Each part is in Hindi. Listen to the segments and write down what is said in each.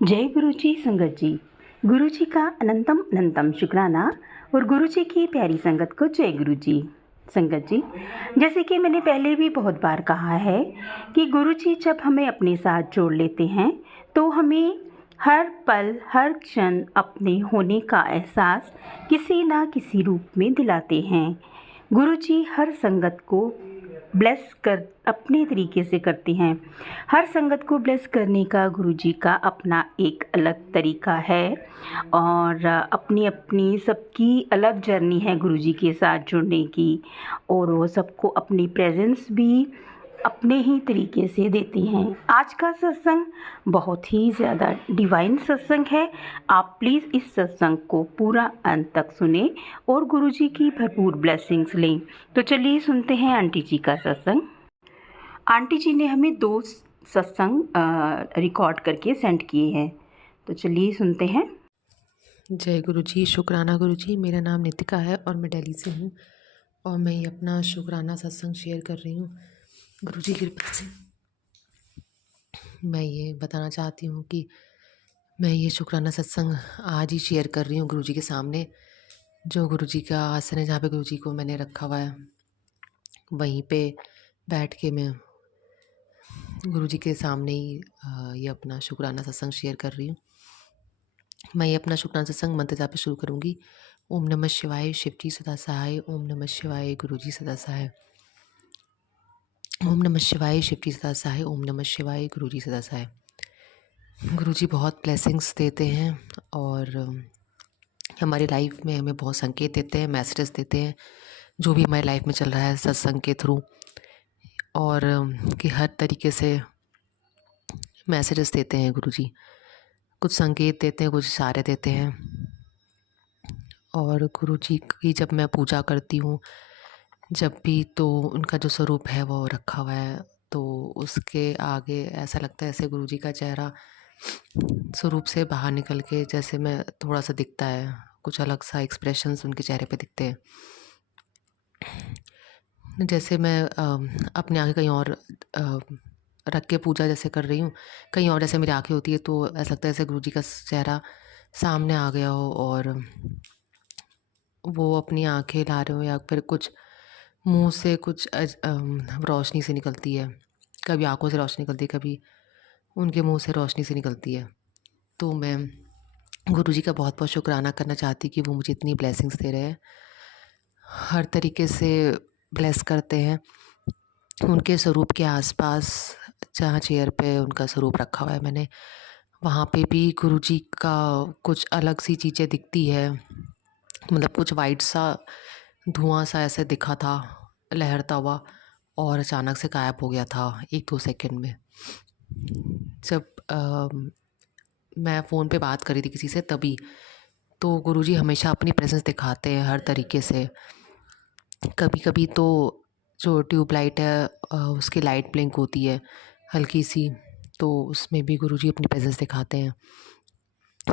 जय गुरु जी संगत जी। गुरु जी का अनंतम अनंतम शुक्राना और गुरु जी की प्यारी संगत को जय गुरु जी। संगत जी, जैसे कि मैंने पहले भी बहुत बार कहा है कि गुरु जी जब हमें अपने साथ जोड़ लेते हैं तो हमें हर पल हर क्षण अपने होने का एहसास किसी ना किसी रूप में दिलाते हैं। गुरु जी हर संगत को ब्लेस कर अपने तरीके से करते हैं। हर संगत को ब्लेस करने का गुरु जी का अपना एक अलग तरीका है और अपनी अपनी सबकी अलग जर्नी है गुरु जी के साथ जुड़ने की, और वो सबको अपनी प्रेजेंस भी अपने ही तरीके से देते हैं। आज का सत्संग बहुत ही ज़्यादा डिवाइन सत्संग है। आप प्लीज़ इस सत्संग को पूरा अंत तक सुने और गुरु जी की भरपूर ब्लेसिंग्स लें। तो चलिए सुनते हैं आंटी जी का सत्संग। आंटी जी ने हमें 2 सत्संग रिकॉर्ड करके सेंड किए हैं, तो चलिए सुनते हैं। जय गुरु जी, शुक्राना गुरु जी। मेरा नाम नितिका है और मैं दिल्ली से हूँ और मैं ये अपना शुक्राना सत्संग शेयर कर रही हूँ गुरु जी की कृपा से। मैं ये बताना चाहती हूँ कि मैं ये शुक्राना सत्संग आज ही शेयर कर रही हूँ गुरु जी के सामने। जो गुरु जी का आसन है, जहाँ पे गुरु जी को मैंने रखा हुआ है, वहीं पे बैठ के मैं गुरु जी के सामने ही ये अपना शुक्राना सत्संग शेयर कर रही हूँ। मैं ये अपना शुक्राना सत्संग मंत्र जाप शुरू करूँगी। ओम नमः शिवाय, शिव जी सदा सहाय। ओम नमः शिवाय, गुरु जी सदा सहाय। ओम नमः शिवाय, शिव जी सदा सहाय। ओम नमः शिवाय, गुरु जी सदा सहाय। गुरु जी बहुत ब्लेसिंग्स देते हैं और हमारी लाइफ में हमें बहुत संकेत देते हैं, मैसेजेस देते हैं, जो भी हमारी लाइफ में चल रहा है सत्संग के थ्रू, और कि हर तरीके से मैसेजेस देते हैं गुरु जी। कुछ संकेत देते हैं, कुछ इशारे देते हैं। और गुरु जी की जब मैं पूजा करती हूँ जब भी, तो उनका जो स्वरूप है वो रखा हुआ है, तो उसके आगे ऐसा लगता है जैसे गुरु जी का चेहरा स्वरूप से बाहर निकल के जैसे मैं थोड़ा सा दिखता है, कुछ अलग सा एक्सप्रेशंस उनके चेहरे पे दिखते हैं। जैसे मैं अपनी आँखें कहीं और रख के पूजा जैसे कर रही हूँ, कहीं और जैसे मेरी आँखें होती है, तो ऐसा लगता है जैसे गुरु जी का चेहरा सामने आ गया हो और वो अपनी आँखें ला रहे हो, या फिर कुछ मुंह से कुछ रोशनी से निकलती है। कभी आँखों से रोशनी निकलती है, कभी उनके मुंह से रोशनी से निकलती है। तो मैं गुरु जी का बहुत बहुत शुक्राना करना चाहती कि वो मुझे इतनी ब्लेसिंग्स दे रहे हैं, हर तरीके से ब्लेस करते हैं। उनके स्वरूप के आसपास जहाँ चेयर पे उनका स्वरूप रखा हुआ है मैंने, वहाँ पे भी गुरु जी का कुछ अलग सी चीज़ें दिखती है। मतलब कुछ वाइट सा धुआं सा ऐसे दिखा था लहरता हुआ, और अचानक से गायब हो गया था 1-2 सेकंड में। जब मैं फ़ोन पे बात कर रही थी किसी से तभी, तो गुरुजी हमेशा अपनी प्रेजेंस दिखाते हैं हर तरीके से। कभी कभी तो जो ट्यूबलाइट है उसकी लाइट ब्लिंक होती है हल्की सी, तो उसमें भी गुरुजी अपनी प्रेजेंस दिखाते हैं।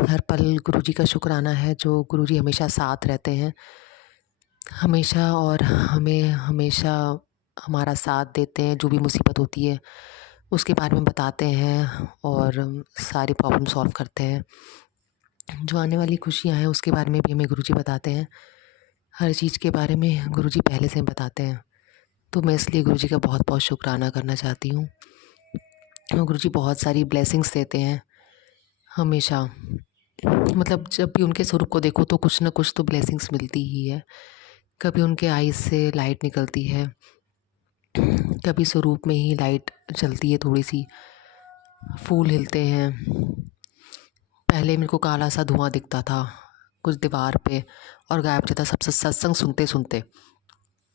हर पल गुरुजी का शुक्राना है, जो गुरुजी हमेशा साथ रहते हैं हमेशा, और हमें हमेशा हमारा साथ देते हैं। जो भी मुसीबत होती है उसके बारे में बताते हैं और सारी प्रॉब्लम सॉल्व करते हैं। जो आने वाली खुशियाँ हैं उसके बारे में भी हमें गुरुजी बताते हैं। हर चीज़ के बारे में गुरुजी पहले से बताते हैं। तो मैं इसलिए गुरुजी का बहुत बहुत शुक्राना करना चाहती हूँ। गुरुजी बहुत सारी ब्लेसिंग्स देते हैं हमेशा। मतलब जब भी उनके स्वरूप को देखो तो कुछ ना कुछ तो ब्लेसिंग्स मिलती ही है। कभी उनके आईज से लाइट निकलती है, कभी स्वरूप में ही लाइट जलती है, थोड़ी सी फूल हिलते हैं। पहले मेरे को काला सा धुआं दिखता था कुछ दीवार पे और गायब हो जाता सब सत्संग सुनते सुनते।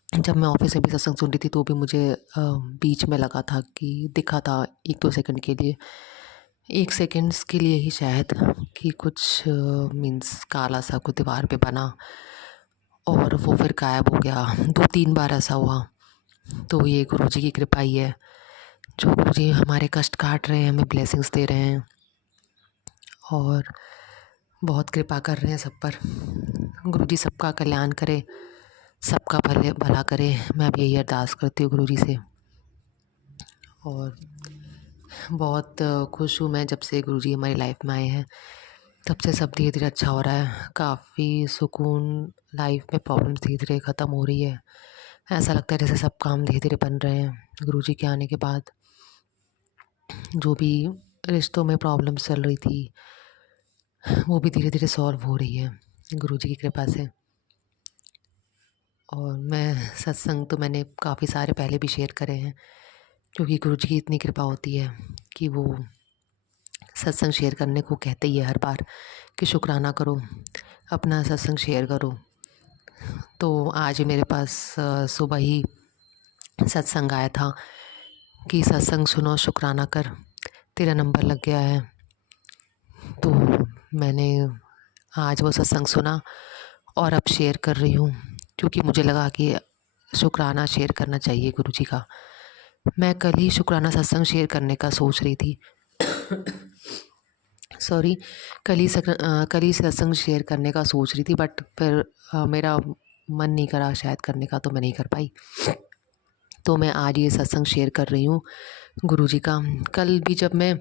जब मैं ऑफिस में भी सत्संग सुन रही थी तो भी मुझे बीच में लगा था कि दिखा था 1-2 सेकंड के लिए, 1 सेकंड्स के लिए ही शायद, कि कुछ मीन्स काला सा कुछ दीवार पे बना और वो फिर गायब हो गया। 2-3 बार ऐसा हुआ। तो ये गुरुजी की कृपा ही है, जो गुरुजी हमारे कष्ट काट रहे हैं, हमें ब्लेसिंग्स दे रहे हैं और बहुत कृपा कर रहे हैं सब पर। गुरुजी सबका कल्याण करे, सबका भला करे। मैं भी यही अरदास करती हूँ गुरुजी से। और बहुत खुश हूँ मैं जब से गुरुजी हमारी लाइफ में आए हैं। तब से सब धीरे-धीरे अच्छा हो रहा है। काफ़ी सुकून, लाइफ में प्रॉब्लम्स धीरे-धीरे ख़त्म हो रही है। ऐसा लगता है जैसे सब काम धीरे-धीरे बन रहे हैं गुरुजी के आने के बाद। जो भी रिश्तों में प्रॉब्लम्स चल रही थी, वो भी धीरे-धीरे सॉल्व हो रही है गुरुजी की कृपा से। और मैं सत्संग तो मैंने काफ़ी सारे पहले भी शेयर करे हैं, क्योंकि गुरुजी की इतनी कृपा होती है कि वो सत्संग शेयर करने को कहते ही है हर बार कि शुक्राना करो, अपना सत्संग शेयर करो। तो आज मेरे पास सुबह ही सत्संग आया था कि सत्संग सुनो, शुक्राना कर, तेरा नंबर लग गया है। तो मैंने आज वो सत्संग सुना और अब शेयर कर रही हूँ, क्योंकि मुझे लगा कि शुक्राना शेयर करना चाहिए गुरुजी का। मैं कल ही शुक्राना सत्संग शेयर करने का सोच रही थी सॉरी कल ही सत्संग शेयर करने का सोच रही थी, बट फिर मेरा मन नहीं करा शायद करने का, तो मैं नहीं कर पाई। तो मैं आज ये सत्संग शेयर कर रही हूँ गुरुजी का। कल भी जब मैं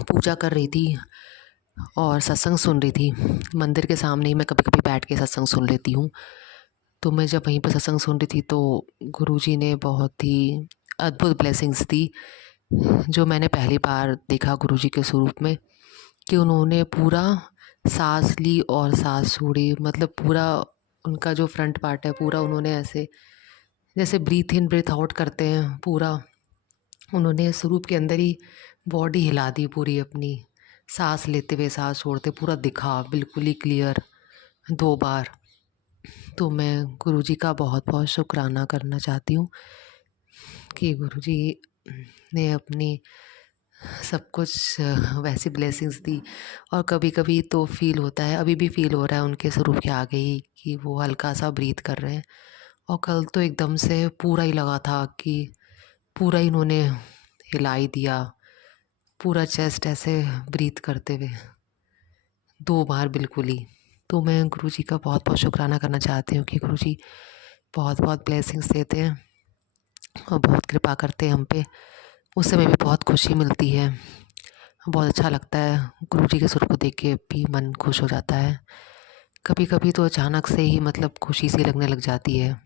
पूजा कर रही थी और सत्संग सुन रही थी, मंदिर के सामने ही मैं कभी कभी बैठ के सत्संग सुन लेती हूँ। तो मैं जब वहीं पर सत्संग सुन रही थी तो गुरुजी ने बहुत ही अद्भुत ब्लेसिंग्स दी, जो मैंने पहली बार देखा गुरुजी के स्वरूप में, कि उन्होंने पूरा सांस ली और सांस छोड़ी। मतलब पूरा उनका जो फ्रंट पार्ट है पूरा उन्होंने ऐसे जैसे ब्रीथ इन ब्रीथ आउट करते हैं, पूरा उन्होंने स्वरूप के अंदर ही बॉडी हिला दी पूरी अपनी, सांस लेते हुए सांस छोड़ते पूरा दिखा बिल्कुल ही क्लियर 2 बार। तो मैं गुरुजी का बहुत बहुत शुक्राना करना चाहती हूँ कि गुरुजी ने अपनी सब कुछ वैसी ब्लेसिंग्स दी। और कभी कभी तो फील होता है, अभी भी फील हो रहा है उनके स्वरूप के आगे ही, कि वो हल्का सा ब्रीथ कर रहे हैं। और कल तो एकदम से पूरा ही लगा था कि पूरा ही उन्होंने हिला ही दिया, पूरा चेस्ट ऐसे ब्रीथ करते हुए 2 बार बिल्कुल ही। तो मैं गुरुजी का बहुत बहुत शुक्राना करना चाहती हूँ कि गुरुजी बहुत बहुत ब्लेसिंग्स देते हैं और बहुत कृपा करते हैं हम पे। उस समय भी बहुत खुशी मिलती है, बहुत अच्छा लगता है। गुरुजी के स्वरूप को देख के भी मन खुश हो जाता है। कभी कभी तो अचानक से ही मतलब खुशी सी लगने लग जाती है,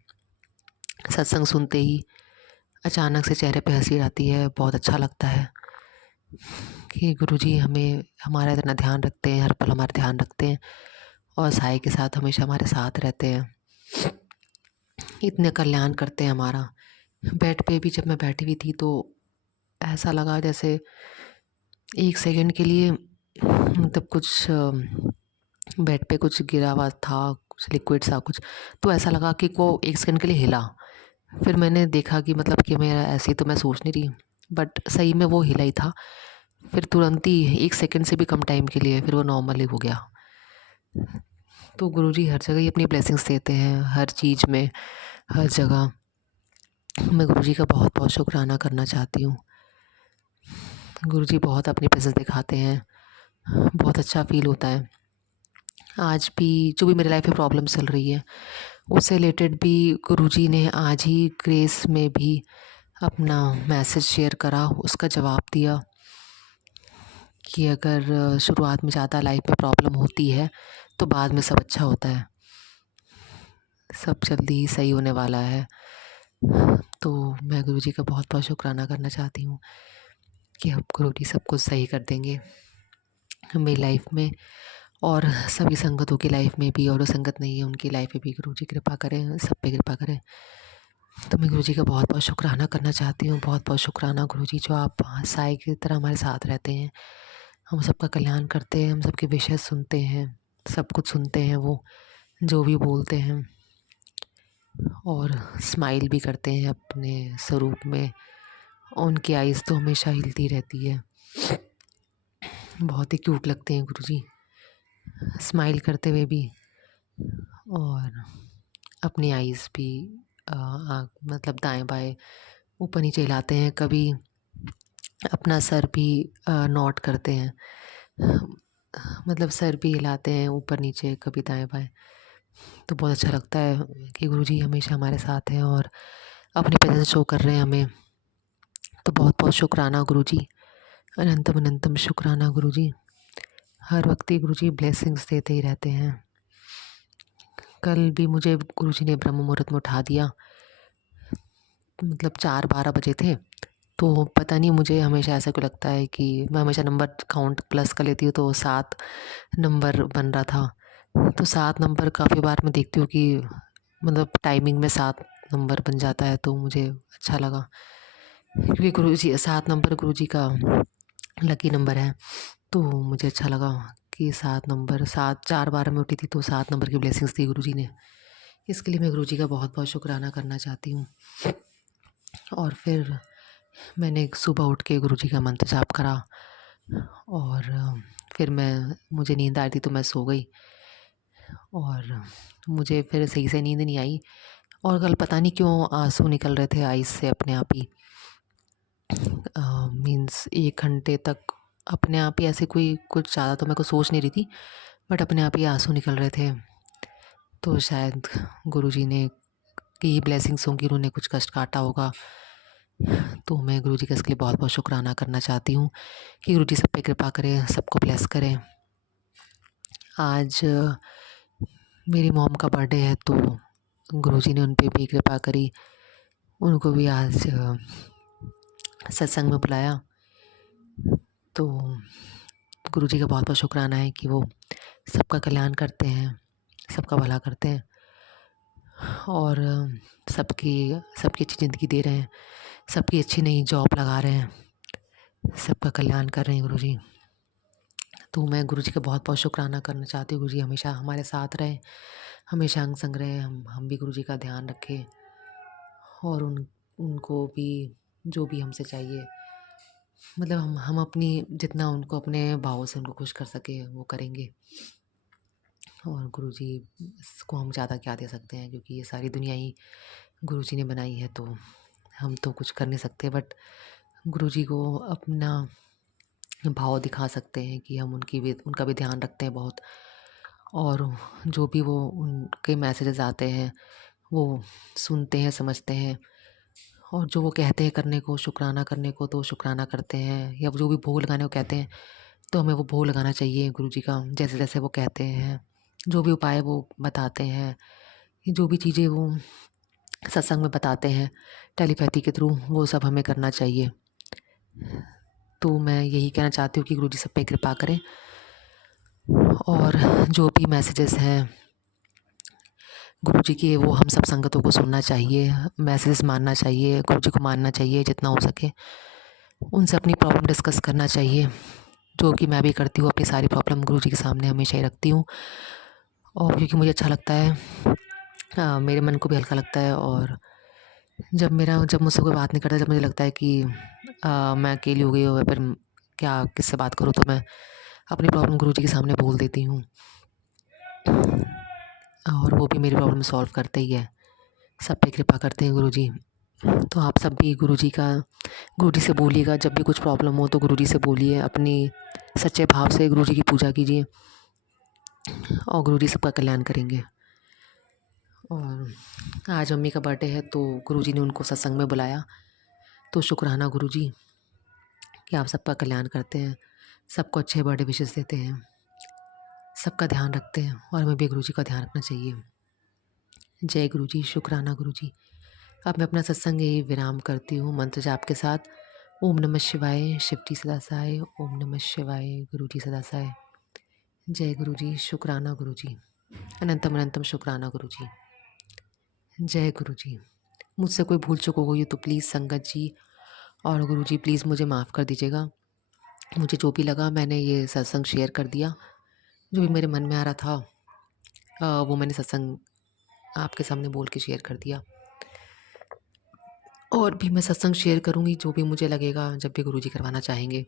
सत्संग सुनते ही अचानक से चेहरे पे हंसी आती है। बहुत अच्छा लगता है कि गुरुजी हमें हमारा इतना ध्यान रखते हैं, हर पल हमारा ध्यान रखते हैं और साई के साथ हमेशा हमारे साथ रहते हैं, इतने कल्याण करते हैं हमारा। बेड पे भी जब मैं बैठी हुई थी तो ऐसा लगा जैसे 1 सेकंड के लिए मतलब कुछ बेड पे कुछ गिरा हुआ था, कुछ लिक्विड सा कुछ, तो ऐसा लगा कि वो 1 सेकंड के लिए हिला। फिर मैंने देखा कि मतलब कि मेरा ऐसे तो मैं सोच नहीं रही, बट सही में वो हिला ही था। फिर तुरंत ही 1 सेकंड से भी कम टाइम के लिए फिर वो नॉर्मल ही हो गया। तो गुरुजी हर जगह ही अपनी ब्लेसिंग्स देते हैं, हर चीज़ में, हर जगह। मैं गुरुजी का बहुत बहुत शुक्राना करना चाहती हूँ। गुरुजी बहुत अपनी प्रेजेंस दिखाते हैं, बहुत अच्छा फील होता है। आज भी जो भी मेरी लाइफ में प्रॉब्लम चल रही है उससे रिलेटेड भी गुरुजी ने आज ही ग्रेस में भी अपना मैसेज शेयर करा, उसका जवाब दिया कि अगर शुरुआत में ज़्यादा लाइफ में प्रॉब्लम होती है तो बाद में सब अच्छा होता है, सब जल्दी ही सही होने वाला है। तो मैं गुरुजी का बहुत बहुत शुक्राना करना चाहती हूँ कि अब गुरुजी सब कुछ सही कर देंगे मेरी लाइफ में, और सभी संगतों की लाइफ में भी, और जो संगत नहीं है उनकी लाइफ में भी गुरुजी कृपा करें, सब पे कृपा करें। तो मैं गुरुजी का बहुत बहुत शुक्राना करना चाहती हूँ। बहुत बहुत शुक्राना गुरुजी, जो आप साई की तरह हमारे साथ रहते हैं, हम सबका कल्याण करते हैं, हम सबके विषय सुनते हैं, सब कुछ सुनते हैं वो जो भी बोलते हैं, और स्माइल भी करते हैं अपने स्वरूप में। उनकी आइज़ तो हमेशा हिलती रहती है, बहुत ही क्यूट लगते हैं गुरुजी, स्माइल करते हुए भी और अपनी आइज़ भी मतलब दाएं बाएं ऊपर नीचे हिलाते हैं, कभी अपना सर भी नॉट करते हैं, मतलब सर भी हिलाते हैं ऊपर नीचे, कभी दाएं बाएं। तो बहुत अच्छा लगता है कि गुरुजी हमेशा हमारे साथ हैं और अपनी प्रेजेंस शो कर रहे हैं हमें। तो बहुत बहुत शुक्राना गुरुजी, अनंतम अनंतम शुक्राना गुरुजी। हर वक्त ही गुरुजी ब्लेसिंग्स देते ही रहते हैं। कल भी मुझे गुरुजी ने ब्रह्म मुहूर्त में उठा दिया, मतलब 4:12 बजे थे। तो पता नहीं, मुझे हमेशा ऐसा क्यों लगता है कि मैं हमेशा नंबर काउंट प्लस कर लेती हूँ, तो 7 नंबर बन रहा था। तो 7 नंबर काफ़ी बार मैं देखती हूँ कि मतलब टाइमिंग में 7 नंबर बन जाता है, तो मुझे अच्छा लगा क्योंकि गुरुजी 7 नंबर गुरुजी का लकी नंबर है। तो मुझे अच्छा लगा कि 7 नंबर, 4:12 में उठी थी तो 7 नंबर की ब्लेसिंग्स दी गुरुजी ने। इसके लिए मैं गुरुजी का बहुत बहुत शुक्राना करना चाहती हूँ। और फिर मैंने सुबह उठ के गुरुजी का मंत्र जाप करा और फिर मुझे नींद आ रही थी तो मैं सो गई और मुझे फिर सही से नींद नहीं आई। और कल पता नहीं क्यों आंसू निकल रहे थे आईज से अपने आप ही, मीन्स 1 घंटे तक अपने आप ही ऐसे, कोई कुछ ज़्यादा तो मैं कुछ सोच नहीं रही थी, बट अपने आप ही आंसू निकल रहे थे। तो शायद गुरुजी ने की ब्लेसिंग्स होंगी, उन्होंने कुछ कष्ट काटा होगा। तो मैं गुरुजी का इसके लिए बहुत बहुत शुक्राना करना चाहती हूँ कि गुरुजी सब पे कृपा करें, सबको ब्लेस करें। आज मेरी मॉम का बर्थडे है, तो गुरुजी ने उन पे भी कृपा करी, उनको भी आज सत्संग में बुलाया। तो गुरुजी का बहुत बहुत शुक्राना है कि वो सबका कल्याण करते हैं, सबका भला करते हैं और सबकी अच्छी ज़िंदगी दे रहे हैं, सबकी अच्छी नई जॉब लगा रहे हैं, सबका कल्याण कर रहे हैं गुरुजी। तो मैं गुरुजी का बहुत बहुत शुक्राना करना चाहती हूँ। गुरुजी हमेशा हमारे साथ रहे, हमेशा अंग संग रहे, हम भी गुरुजी का ध्यान रखें और उनको भी जो भी हमसे चाहिए, मतलब हम अपनी जितना उनको अपने भावों से उनको खुश कर सके वो करेंगे। और गुरुजी को हम ज़्यादा क्या दे सकते हैं, क्योंकि ये सारी दुनिया ही गुरुजी ने बनाई है, तो हम तो कुछ कर नहीं सकते, बट गुरुजी को अपना भाव दिखा सकते हैं कि हम उनका भी ध्यान रखते हैं बहुत। और जो भी वो उनके मैसेजेस आते हैं वो सुनते हैं, समझते हैं, और जो वो कहते हैं करने को, शुक्राना करने को, तो शुक्राना करते हैं। या जो भी भोग लगाने को कहते हैं तो हमें वो भोग लगाना चाहिए गुरुजी का, जैसे जैसे वो कहते हैं, जो भी उपाय वो बताते हैं, जो भी चीज़ें वो सत्संग में बताते हैं टेलीपैथी के थ्रू, वो सब हमें करना चाहिए। तो मैं यही कहना चाहती हूँ कि गुरुजी सब पे कृपा करें और जो भी मैसेजेस हैं गुरुजी के, वो हम सब संगतों को सुनना चाहिए, मैसेजेस मानना चाहिए, गुरुजी को मानना चाहिए जितना हो सके, उनसे अपनी प्रॉब्लम डिस्कस करना चाहिए, जो कि मैं भी करती हूँ। अपनी सारी प्रॉब्लम गुरुजी के सामने हमेशा ही रखती हूँ, और क्योंकि मुझे अच्छा लगता है, मेरे मन को भी हल्का लगता है। और जब मुझसे कोई बात नहीं करता, जब मुझे लगता है कि मैं अकेली हो गई हूँ या फिर क्या किससे बात करूँ, तो मैं अपनी प्रॉब्लम गुरुजी के सामने बोल देती हूँ और वो भी मेरी प्रॉब्लम सॉल्व करते ही है। सब पे कृपा करते हैं गुरुजी। तो आप सब भी गुरुजी से बोलिएगा, जब भी कुछ प्रॉब्लम हो तो गुरुजी से बोलिए, अपनी सच्चे भाव से गुरुजी की पूजा कीजिए और गुरुजी सबका कल्याण करेंगे। और आज मम्मी का बर्थडे है, तो गुरुजी ने उनको सत्संग में बुलाया, तो शुक्राना गुरुजी कि आप सबका कल्याण करते हैं, सबको अच्छे बर्थडे विशेस देते हैं, सबका ध्यान रखते हैं, और हमें भी गुरुजी का ध्यान रखना चाहिए। जय गुरुजी, शुक्राना गुरुजी। अब मैं अपना सत्संग यही विराम करती हूँ मंत्र जाप के साथ। ओम नमः शिवाय, शिवजी सदा सहाय। ओम नमः शिवाय, गुरुजी सदा सहाय। जय गुरुजी, शुक्राना गुरुजी। अनंतम अनंतम शुक्राना गुरुजी। जय गुरुजी। मुझसे कोई भूल चूक हो गई तो प्लीज़ संगत जी और गुरुजी प्लीज़ मुझे माफ़ कर दीजिएगा। मुझे जो भी लगा मैंने ये सत्संग शेयर कर दिया, जो भी मेरे मन में आ रहा था वो मैंने सत्संग आपके सामने बोल के शेयर कर दिया। और भी मैं सत्संग शेयर करूँगी जो भी मुझे लगेगा, जब भी गुरुजी करवाना चाहेंगे,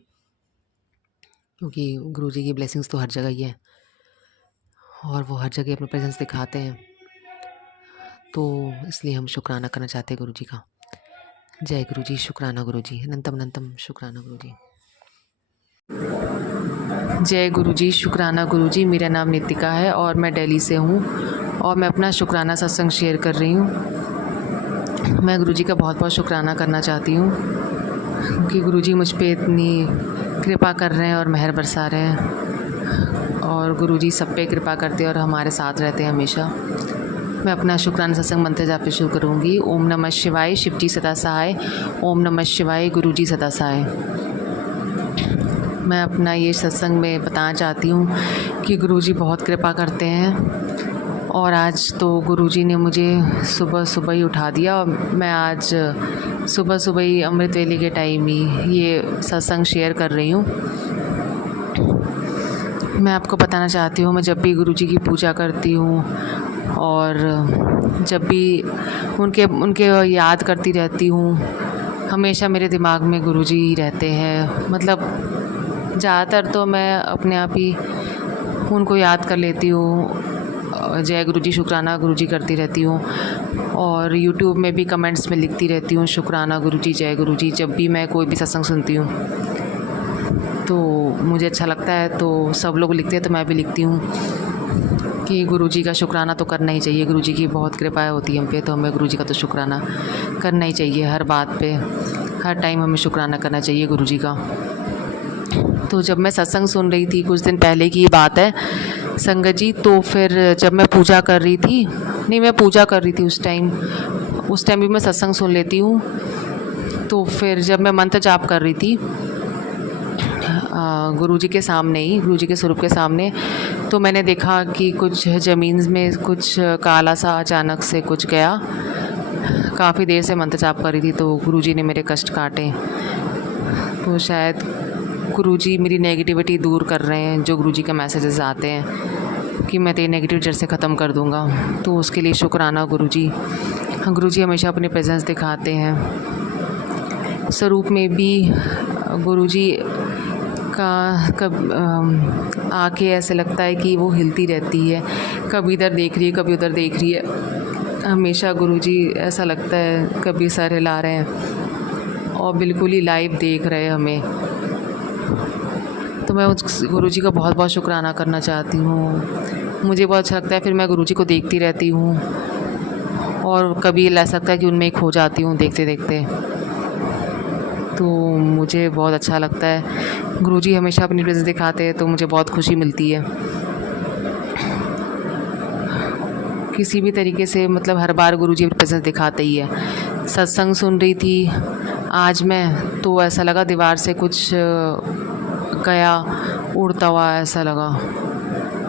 क्योंकि गुरुजी की ब्लेसिंग्स तो हर जगह ही है और वो हर जगह अपना प्रेजेंस दिखाते हैं, तो इसलिए हम शुक्राना करना चाहते हैं गुरुजी का। जय गुरुजी, शुक्राना गुरुजी। अनंतम अनंतम शुक्राना गुरुजी। जय गुरुजी, शुक्राना गुरुजी। मेरा नाम नितिका है और मैं दिल्ली से हूँ और मैं अपना शुक्राना सत्संग शेयर कर रही हूँ। मैं गुरुजी का बहुत बहुत शुक्राना करना चाहती हूँ कि गुरुजी मुझ पे इतनी कृपा कर रहे हैं और मेहर बरसा रहे हैं, और गुरुजी सब पे कृपा करते हैं और हमारे साथ रहते हैं हमेशा। मैं अपना शुक्राना सत्संग मंत्र जाप शुरू करूँगी। ओम नमः शिवाय, शिव जी सदा सहाय। ओम नमः शिवाय, गुरुजी सदा सहाय। मैं अपना ये सत्संग में बताना चाहती हूँ कि गुरुजी बहुत कृपा करते हैं, और आज तो गुरुजी ने मुझे सुबह सुबह ही उठा दिया, और मैं आज सुबह सुबह ही अमृत वेले के टाइम ही ये सत्संग शेयर कर रही हूँ। मैं आपको बताना चाहती हूँ, मैं जब भी गुरुजी की पूजा करती हूँ और जब भी उनके याद करती रहती हूँ, हमेशा मेरे दिमाग में गुरुजी ही रहते हैं। मतलब ज़्यादातर तो मैं अपने आप ही उनको याद कर लेती हूँ, जय गुरुजी शुक्राना गुरुजी करती रहती हूँ, और यूट्यूब में भी कमेंट्स में लिखती रहती हूँ शुक्राना गुरुजी, जय गुरुजी। जब भी मैं कोई भी सत्संग सुनती हूँ तो मुझे अच्छा लगता है, तो सब लोग लिखते हैं तो मैं भी लिखती हूँ कि गुरुजी का शुक्राना तो करना ही चाहिए। गुरुजी की बहुत कृपा होती है हम पे, तो हमें गुरुजी का तो शुक्राना करना ही चाहिए। हर बात पे, हर टाइम हमें शुक्राना करना चाहिए गुरुजी का। तो जब मैं सत्संग सुन रही थी, कुछ दिन पहले की ये बात है संगत जी, तो फिर जब मैं पूजा कर रही थी, नहीं मैं पूजा कर रही थी उस टाइम भी मैं सत्संग सुन लेती हूँ। तो फिर जब मैं मंत्र जाप कर रही थी गुरुजी के सामने ही, गुरुजी के स्वरूप के सामने, तो मैंने देखा कि कुछ ज़मीन में कुछ काला सा अचानक से कुछ गया। काफ़ी देर से मंत्र जाप कर रही थी, तो गुरुजी ने मेरे कष्ट काटे। तो शायद गुरुजी मेरी नेगेटिविटी दूर कर रहे हैं, जो गुरुजी के मैसेजेस आते हैं कि मैं तेरी नेगेटिव जड़ से ख़त्म कर दूंगा। तो उसके लिए शुक्राना गुरुजी। गुरुजी हमेशा अपनी प्रेजेंस दिखाते हैं। स्वरूप में भी गुरुजी का कब आँखें ऐसे लगता है कि वो हिलती रहती है, कभी इधर देख रही है कभी उधर देख रही है। हमेशा गुरुजी ऐसा लगता है कभी सर हिला रहे हैं और बिल्कुल ही लाइव देख रहे हैं हमें। तो मैं उस गुरुजी का बहुत बहुत शुक्राना करना चाहती हूँ। मुझे बहुत अच्छा लगता है, फिर मैं गुरुजी को देखती रहती हूँ, और कभी ऐसा लगता है कि उनमें ही खो जाती हूँ देखते देखते। तो मुझे बहुत अच्छा लगता है, गुरुजी हमेशा अपनी प्रेजेंस दिखाते हैं, तो मुझे बहुत खुशी मिलती है। किसी भी तरीके से, मतलब हर बार गुरुजी अपनी प्रेजेंस दिखाते ही है। सत्संग सुन रही थी आज मैं, तो ऐसा लगा दीवार से कुछ गया उड़ता हुआ, ऐसा लगा,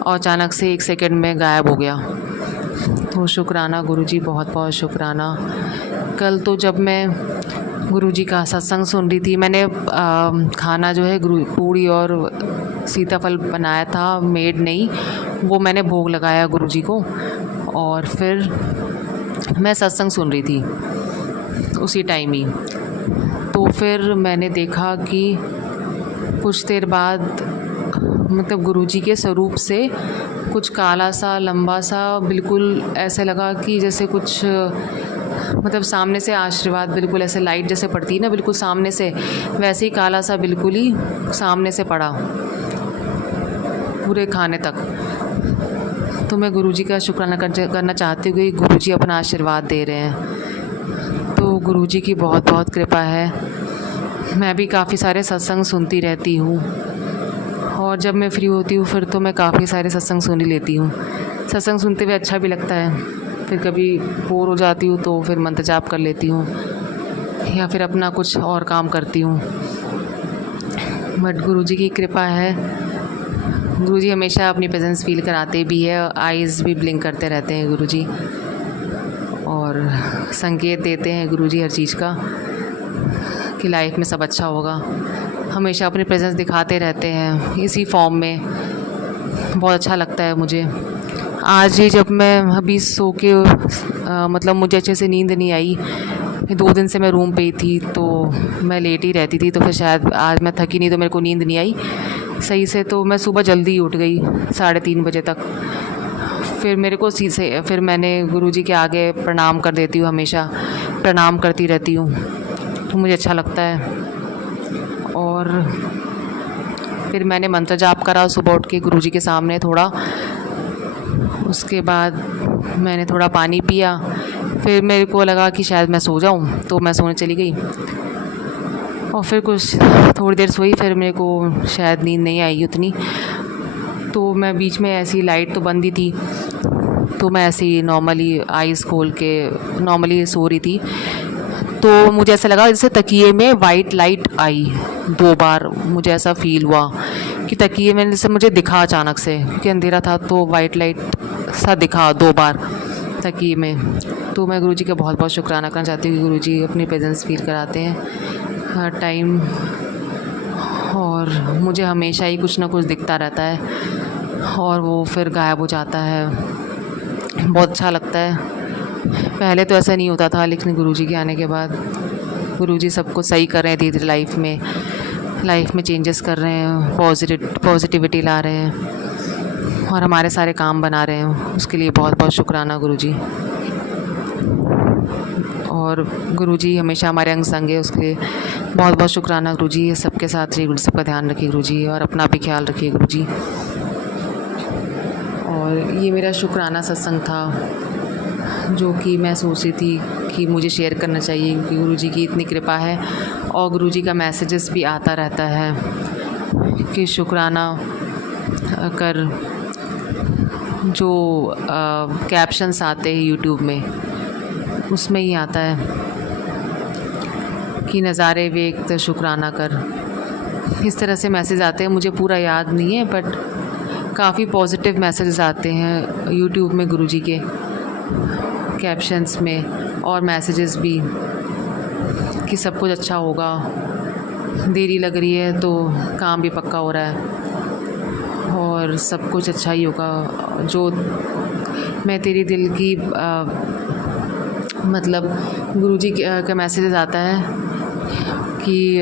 और अचानक से 1 सेकंड में गायब हो गया। तो शुक्राना गुरुजी, बहुत बहुत शुक्राना। कल तो जब मैं गुरुजी का सत्संग सुन रही थी, मैंने खाना जो है पूड़ी और सीताफल बनाया था, मेड नहीं, वो मैंने भोग लगाया गुरुजी को, और फिर मैं सत्संग सुन रही थी उसी टाइम ही। तो फिर मैंने देखा कि कुछ देर बाद, मतलब गुरुजी के स्वरूप से कुछ काला सा लंबा सा, बिल्कुल ऐसे लगा कि जैसे कुछ, मतलब सामने से आशीर्वाद, बिल्कुल ऐसे लाइट जैसे पड़ती है ना, बिल्कुल सामने से, वैसे ही काला सा बिल्कुल ही सामने से पड़ा पूरे खाने तक। तो मैं गुरुजी का शुक्राना करना चाहती हूँ कि गुरुजी अपना आशीर्वाद दे रहे हैं। तो गुरुजी की बहुत बहुत कृपा है। मैं भी काफ़ी सारे सत्संग सुनती रहती हूँ, और जब मैं फ्री होती हूँ फिर तो मैं काफ़ी सारे सत्संग सुन ही लेती हूँ। सत्संग सुनते हुए अच्छा भी लगता है। फिर कभी बोर हो जाती हूँ तो फिर मंत्र जाप कर लेती हूँ, या फिर अपना कुछ और काम करती हूँ। बट गुरुजी की कृपा है, गुरुजी हमेशा अपनी प्रेजेंस फील कराते भी है, आइज़ भी ब्लिंक करते रहते हैं गुरुजी, और संकेत देते हैं गुरुजी हर चीज़ का कि लाइफ में सब अच्छा होगा। हमेशा अपनी प्रेजेंस दिखाते रहते हैं इसी फॉर्म में। बहुत अच्छा लगता है मुझे। आज ही जब मैं अभी सो के मतलब मुझे अच्छे से नींद नहीं आई, 2 दिन से मैं रूम पे ही थी, तो मैं लेट ही रहती थी, तो फिर शायद आज मैं थकी नहीं तो मेरे को नींद नहीं आई सही से। तो मैं सुबह जल्दी ही उठ गई 3:30 बजे तक। फिर मेरे को फिर मैंने गुरुजी के आगे प्रणाम कर देती हूँ, हमेशा प्रणाम करती रहती हूँ, तो मुझे अच्छा लगता है। और फिर मैंने मंत्र जाप करा सुबह उठ के गुरुजी के सामने थोड़ा। उसके बाद मैंने थोड़ा पानी पिया, फिर मेरे को लगा कि शायद मैं सो जाऊं, तो मैं सोने चली गई। और फिर कुछ थोड़ी देर सोई, फिर मेरे को शायद नींद नहीं आई उतनी, तो मैं बीच में ऐसी, लाइट तो बंद ही थी, तो मैं ऐसे ही नॉर्मली आइज़ खोल के नॉर्मली सो रही थी। तो मुझे ऐसा लगा जैसे तकिए में वाइट लाइट आई 2 बार। मुझे ऐसा फ़ील हुआ कि तकिए में जैसे मुझे दिखा अचानक से, क्योंकि अंधेरा था, तो वाइट लाइट सा दिखा 2 बार तकिए में। तो मैं गुरुजी का बहुत बहुत शुक्राना करना चाहती हूँ कि गुरुजी अपनी प्रेजेंस फ़ील कराते हैं हर टाइम, और मुझे हमेशा ही कुछ ना कुछ दिखता रहता है और वो फिर गायब हो जाता है। बहुत अच्छा लगता है। पहले तो ऐसा नहीं होता था, लेकिन गुरुजी के आने के बाद गुरुजी सब कुछ सही कर रहे हैं धीरे धीरे लाइफ में चेंजेस कर रहे हैं, पॉजिटिविटी ला रहे हैं और हमारे सारे काम बना रहे हैं। उसके लिए बहुत बहुत शुक्राना गुरुजी। और गुरुजी हमेशा हमारे अंग संग है, उसके लिए बहुत बहुत शुक्राना गुरुजी। सबके साथ रहिए गुरुजी, सबका ध्यान रखिए गुरुजी, और अपना भी ख्याल रखिए गुरुजी। और ये मेरा शुक्राना सत्संग था, जो कि मैं सोच रही थी कि मुझे शेयर करना चाहिए, क्योंकि गुरुजी की इतनी कृपा है और गुरुजी का मैसेजेस भी आता रहता है कि शुक्राना कर। जो कैप्शंस आते हैं यूट्यूब में, उसमें ही आता है कि नज़ारे वेख तो शुक्राना कर। इस तरह से मैसेज आते हैं, मुझे पूरा याद नहीं है, बट काफ़ी पॉजिटिव मैसेजेस आते हैं यूट्यूब में गुरुजी के कैप्शंस में, और मैसेजेस भी कि सब कुछ अच्छा होगा, देरी लग रही है तो काम भी पक्का हो रहा है और सब कुछ अच्छा ही होगा। जो मैं तेरी दिल की मतलब गुरुजी का मैसेजेस आता है कि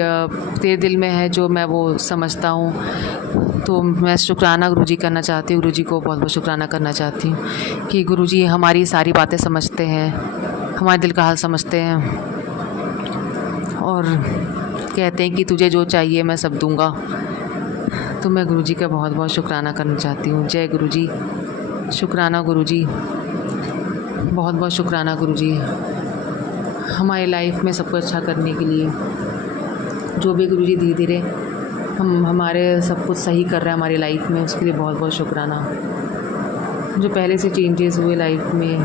तेरे दिल में है जो मैं वो समझता हूँ। तो मैं शुक्राना गुरुजी करना चाहती हूँ, गुरुजी को बहुत बहुत शुक्राना करना चाहती हूँ कि गुरुजी हमारी सारी बातें समझते हैं, हमारे दिल का हाल समझते हैं और कहते हैं कि तुझे जो चाहिए मैं सब दूँगा। तो मैं गुरुजी का बहुत बहुत शुक्राना करना चाहती हूँ। जय गुरुजी। शुक्राना गुरुजी, बहुत बहुत शुक्राना गुरुजी, हमारी लाइफ में सब कुछ अच्छा करने के लिए। जो भी गुरुजी धीरे धीरे हमारे सब कुछ सही कर रहे हैं हमारी लाइफ में, उसके लिए बहुत बहुत शुक्राना। जो पहले से चेंजेस हुए लाइफ में,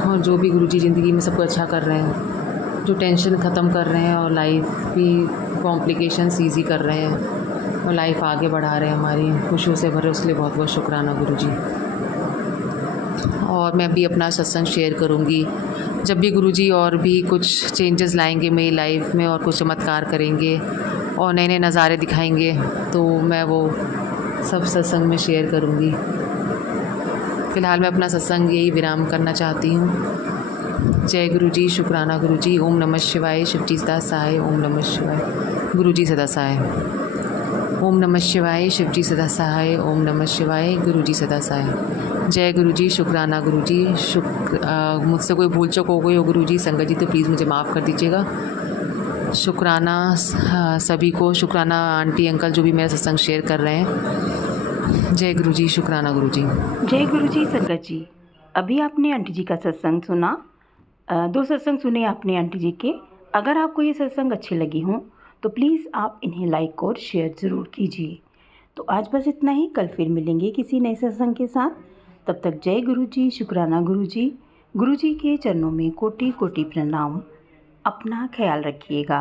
और जो भी गुरुजी ज़िंदगी में सब कुछ अच्छा कर रहे हैं, जो टेंशन ख़त्म कर रहे हैं और लाइफ की कॉम्प्लिकेशंस ईज़ी कर रहे हैं और लाइफ आगे बढ़ा रहे हैं हमारी खुशियों से भरे, उसके लिए बहुत बहुत शुक्राना गुरुजी। और मैं भी अपना सत्संग शेयर करूँगी जब भी गुरुजी और भी कुछ चेंजेस लाएंगे मेरी लाइफ में और कुछ चमत्कार करेंगे और नए नए नज़ारे दिखाएंगे, तो मैं वो सब सत्संग में शेयर करूँगी। फ़िलहाल मैं अपना सत्संग यही विराम करना चाहती हूँ। जय गुरुजी। शुक्राना गुरुजी। ओम नमः शिवाय। शिवजी सदा सहाय। ओम नमः शिवाय। गुरुजी सदा सहाय। ओम नमः शिवाय। शिवजी सदा सहाय। ओम नमः शिवाय। गुरुजी सदा सहाय। जय गुरुजी। शुक्राना गुरुजी। मुझसे कोई भूल चूक हो गई हो गुरुजी, संगत जी, तो प्लीज़ मुझे माफ़ कर दीजिएगा। शुक्राना सभी को, शुक्राना आंटी अंकल जो भी मेरा सत्संग शेयर कर रहे हैं। जय गुरुजी। शुक्राना गुरुजी। जय गुरुजी। संगत जी, अभी आपने आंटी जी का सत्संग सुना। 2 सत्संग सुने आपने आंटी जी के। अगर आपको ये सत्संग अच्छे लगे हों तो प्लीज़ आप इन्हें लाइक और शेयर ज़रूर कीजिए। तो आज बस इतना ही, कल फिर मिलेंगे किसी नए सत्संग के साथ। तब तक जय गुरुजी। शुक्राना गुरुजी। गुरुजी के चरणों में कोटि कोटि प्रणाम। अपना ख्याल रखिएगा।